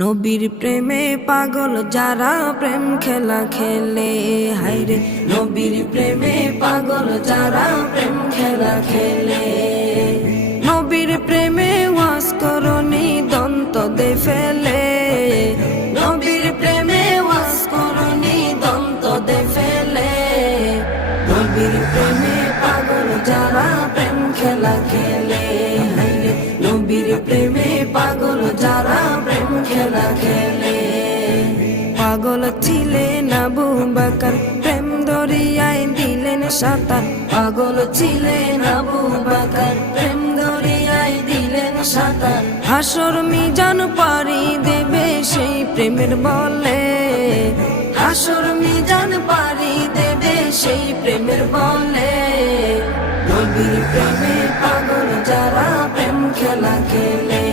নবীর প্রেমে পাগল যারা প্রেম খেলা খেলে, হায়রে নবীর প্রেমে পাগল যারা প্রেম খেলা খেলে। নবীর প্রেমে ওয়াজ করনি দন্ত দে ফেলে, নবীর প্রেমে ওয়াজ করনি দন্ত দে ফেলে। নবীর প্রেমে পাগল যারা প্রেম খেলা খেলে, হায়রে নবীর প্রেমে পাগল যারা প্রেম খেলা খেলে। পাগল ছিলেন আবু বকর, প্রেম দরিয়ায় দিলেন সাঁতার। পাগল ছিলেন আবু বকর, প্রেম দরিয়ায় দিলেন সাঁতার। হাসর মিজান পারি দেবে সেই প্রেমের বলে, হাসর মিজান পারি দেবে সেই প্রেমের বলে। নবীর প্রেমে পাগল যারা প্রেম খেলা খেলে,